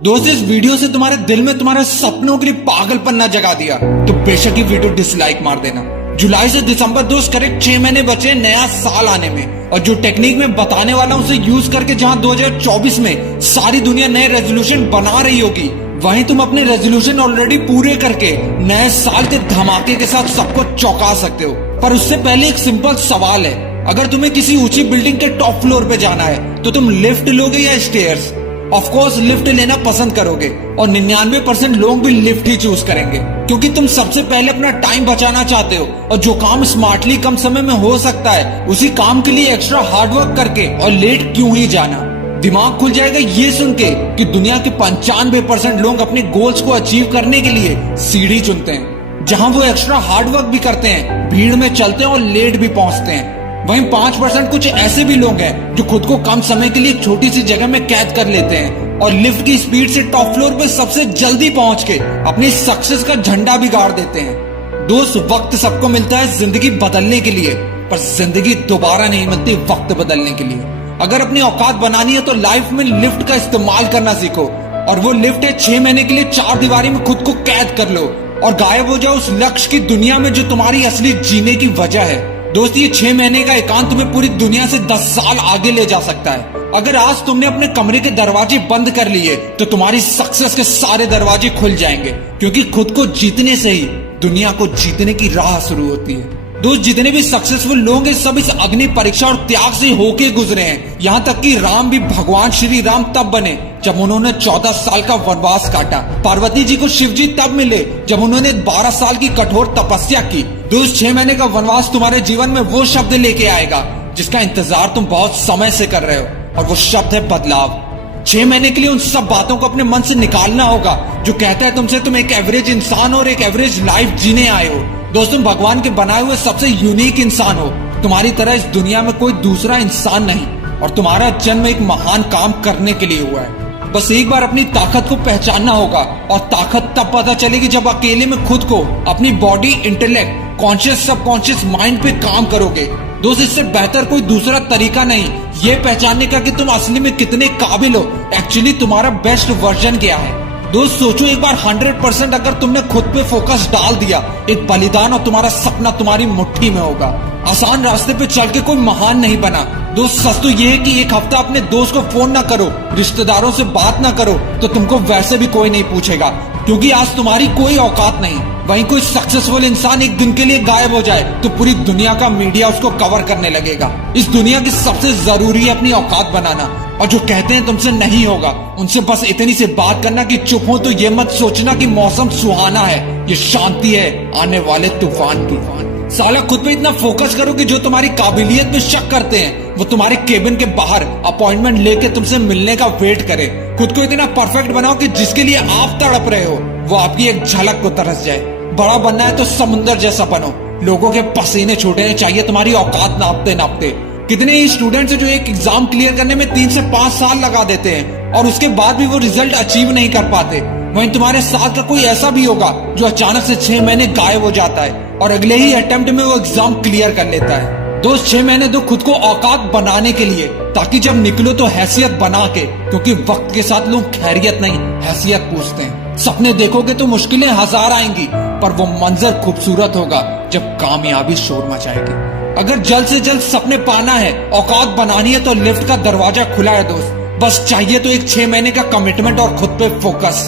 दोस्त इस वीडियो से तुम्हारे दिल में तुम्हारे सपनों के लिए पागलपन ना जगा दिया तो बेशक ये वीडियो डिसलाइक मार देना। जुलाई से दिसंबर दोस्त करेक्ट 6 महीने बचे नया साल आने में, और जो टेक्निक में बताने वाला हूं उसे यूज करके जहां 2024 में सारी दुनिया नए रेजोल्यूशन बना रही होगी, वहीं तुम अपने रेजोल्यूशन ऑलरेडी पूरे करके नए साल के धमाके के साथ सबको चौंका सकते हो। पर उससे पहले एक सिंपल सवाल है, अगर तुम्हें किसी ऊंची बिल्डिंग के टॉप फ्लोर पे जाना है तो तुम लिफ्ट लोगे या स्टेयर्स? ऑफ कोर्स लिफ्ट लेना पसंद करोगे, और 99% लोग भी लिफ्ट ही चूज करेंगे, क्योंकि तुम सबसे पहले अपना टाइम बचाना चाहते हो, और जो काम स्मार्टली कम समय में हो सकता है उसी काम के लिए एक्स्ट्रा हार्डवर्क करके और लेट क्यों ही जाना। दिमाग खुल जाएगा ये सुन के कि दुनिया के 95% लोग अपने गोल्स को अचीव करने के लिए सीढ़ी चुनते हैं, जहां वो एक्स्ट्रा हार्डवर्क भी करते हैं, भीड़ में चलते हैं और लेट भी पहुंचते हैं। वहीं 5% कुछ ऐसे भी लोग हैं जो खुद को कम समय के लिए एक छोटी सी जगह में कैद कर लेते हैं और लिफ्ट की स्पीड से टॉप फ्लोर पे सबसे जल्दी पहुंच के अपनी सक्सेस का झंडा भी गाड़ देते हैं। दोस्त वक्त सबको मिलता है जिंदगी बदलने के लिए, पर जिंदगी दोबारा नहीं मिलती वक्त बदलने के लिए। अगर अपनी औकात बनानी है तो लाइफ में लिफ्ट का इस्तेमाल करना सीखो, और वो लिफ्ट है 6 महीने के लिए 4 दीवारी में खुद को कैद कर लो और गायब हो जाओ उस लक्ष्य की दुनिया में जो तुम्हारी असली जीने की वजह है। दोस्त ये 6 महीने का एकांत तुम्हें पूरी दुनिया से 10 साल आगे ले जा सकता है। अगर आज तुमने अपने कमरे के दरवाजे बंद कर लिए तो तुम्हारी सक्सेस के सारे दरवाजे खुल जाएंगे, क्योंकि खुद को जीतने से ही दुनिया को जीतने की राह शुरू होती है। दोस्त जितने भी सक्सेसफुल लोग हैं सब इस अग्नि परीक्षा और त्याग से होके गुजरे हैं। यहाँ तक कि राम भी भगवान श्री राम तब बने जब उन्होंने 14 साल का वनवास काटा। पार्वती जी को शिव जी तब मिले जब उन्होंने 12 साल की कठोर तपस्या की। दोस्त 6 महीने का वनवास तुम्हारे जीवन में वो शब्द लेके आएगा जिसका इंतजार तुम बहुत समय से कर रहे हो, और वो शब्द है बदलाव। 6 महीने के लिए उन सब बातों को अपने मन से निकालना होगा जो कहता है तुमसे तुम एक एवरेज इंसान और एक एवरेज लाइफ जीने आए हो। दोस्तों भगवान के बनाए हुए सबसे यूनिक इंसान हो। तुम्हारी तरह इस दुनिया में कोई दूसरा इंसान नहीं, और तुम्हारा जन्म एक महान काम करने के लिए हुआ है। बस एक बार अपनी ताकत को पहचानना होगा, और ताकत तब पता चलेगी जब अकेले में खुद को, अपनी body, intellect, conscious, subconscious mind पे काम करोगे। दोस्त इससे बेहतर कोई दूसरा तरीका नहीं ये पहचानने का कि तुम असली में कितने काबिल हो, एक्चुअली तुम्हारा बेस्ट वर्जन क्या है। दोस्त सोचो एक बार 100% अगर तुमने खुद पे फोकस डाल दिया, एक बलिदान, और तुम्हारा सपना तुम्हारी मुट्ठी में होगा। आसान रास्ते पे चल के कोई महान नहीं बना। दोस्त सच तो ये है कि एक हफ्ता अपने दोस्त को फोन ना करो, रिश्तेदारों से बात ना करो, तो तुमको वैसे भी कोई नहीं पूछेगा, क्योंकि आज तुम्हारी कोई औकात नहीं। वहीं कोई सक्सेसफुल इंसान एक दिन के लिए गायब हो जाए तो पूरी दुनिया का मीडिया उसको कवर करने लगेगा। इस दुनिया की सबसे जरूरी है अपनी औकात बनाना, और जो कहते हैं तुमसे नहीं होगा उनसे बस इतनी सी बात करना कि चुप हो, तो ये मत सोचना कि मौसम सुहाना है, ये शांति है आने वाले तूफान की। साला खुद पे इतना फोकस करो कि जो तुम्हारी काबिलियत में शक करते हैं वो तुम्हारे केबिन के बाहर अपॉइंटमेंट लेके तुमसे मिलने का वेट करे। खुद को इतना परफेक्ट बनाओ कि जिसके लिए आप तड़प रहे हो वो आपकी एक झलक को तरस जाए। बड़ा बनना है तो समुंदर जैसा बनो, लोगों के पसीने छूटने चाहिए तुम्हारी औकात नापते नापते। कितने ही स्टूडेंट्स हैं जो एक एग्जाम क्लियर करने में 3 से 5 साल लगा देते हैं और उसके बाद भी वो रिजल्ट अचीव नहीं कर पाते। वहीं तुम्हारे साथ का कोई ऐसा भी होगा जो अचानक से 6 महीने गायब हो जाता है और अगले ही अटेम्प्ट में वो एग्जाम क्लियर कर लेता है। दोस्त 6 महीने दो खुद को औकात बनाने के लिए, ताकि जब निकलो तो हैसियत बना के, क्योंकि वक्त के साथ लोग खैरियत नहीं हैसियत पूछते हैं। सपने देखोगे तो मुश्किलें 1000 आएंगी, पर वो मंजर खूबसूरत होगा जब कामयाबी शोर मचाएगी। अगर जल्द से जल्द सपने पाना है, औकात बनानी है, तो लिफ्ट का दरवाजा खुला है दोस्त। बस चाहिए तो एक 6 महीने का कमिटमेंट और खुद पे फोकस।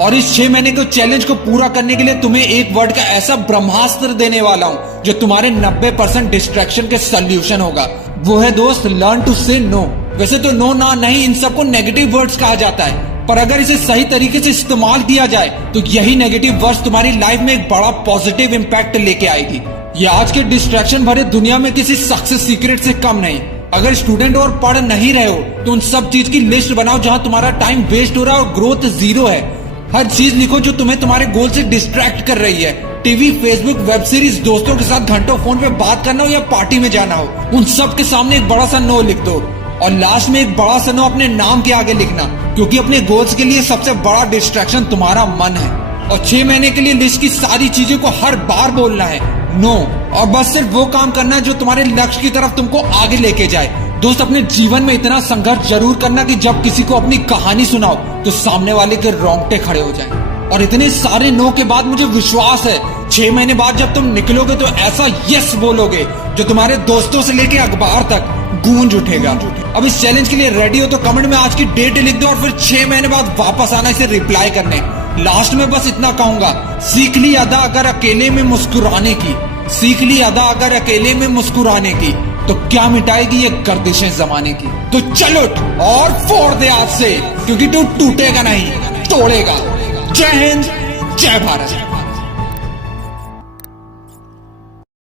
और इस 6 महीने के चैलेंज को पूरा करने के लिए तुम्हें एक वर्ड का ऐसा ब्रह्मास्त्र देने वाला हूँ जो तुम्हारे 90% डिस्ट्रैक्शन के सोल्यूशन होगा। वो है दोस्त लर्न टू से नो। वैसे तो नो ना नहीं इन सबको नेगेटिव वर्ड्स कहा जाता है, पर अगर इसे सही तरीके से इस्तेमाल किया जाए तो यही नेगेटिव वर्ड्स तुम्हारी लाइफ में एक बड़ा पॉजिटिव इम्पैक्ट लेके आएगी। ये आज के डिस्ट्रैक्शन भरे दुनिया में किसी सक्सेस सीक्रेट से कम नहीं। अगर स्टूडेंट और पढ़ नहीं रहे हो तो उन सब चीज की लिस्ट बनाओ जहां तुम्हारा टाइम वेस्ट हो रहा है और ग्रोथ 0 है। हर चीज लिखो जो तुम्हें तुम्हारे गोल से डिस्ट्रैक्ट कर रही है। टीवी, फेसबुक, वेब सीरीज, दोस्तों के साथ घंटों फोन पे बात करना हो या पार्टी में जाना हो, उन सब के सामने एक बड़ा सा नो लिख दो, और लास्ट में एक बड़ा सा नो अपने नाम के आगे लिखना, क्योंकि अपने गोल्स के लिए सबसे बड़ा डिस्ट्रैक्शन तुम्हारा मन है। और 6 महीने के लिए लिस्ट की सारी चीजों को हर बार बोलना है नो, और बस सिर्फ वो काम करना है जो तुम्हारे लक्ष्य की तरफ तुमको आगे लेके जाए। दोस्त अपने जीवन में इतना संघर्ष जरूर करना कि जब किसी को अपनी कहानी सुनाओ तो सामने वाले के रोंगटे खड़े हो जाएं। और इतने सारे नो के बाद मुझे विश्वास है 6 महीने बाद जब तुम निकलोगे तो ऐसा यस बोलोगे जो तुम्हारे दोस्तों से लेके अखबार तक गूंज उठेगा। अब इस चैलेंज के लिए रेडी हो तो कमेंट में आज की डेट लिख दो और फिर 6 महीने बाद वापस आना इसे रिप्लाई करने। लास्ट में बस इतना कहूंगा, सीख ली अदा अगर अकेले में मुस्कुराने की, सीख ली अदा अगर अकेले में मुस्कुराने की, तो क्या मिटाएगी ये गर्दिशें जमाने की। तो चल उठ और फोड़ दे आज से, क्योंकि तू टूटेगा नहीं तोड़ेगा। जय हिंद, जय भारत।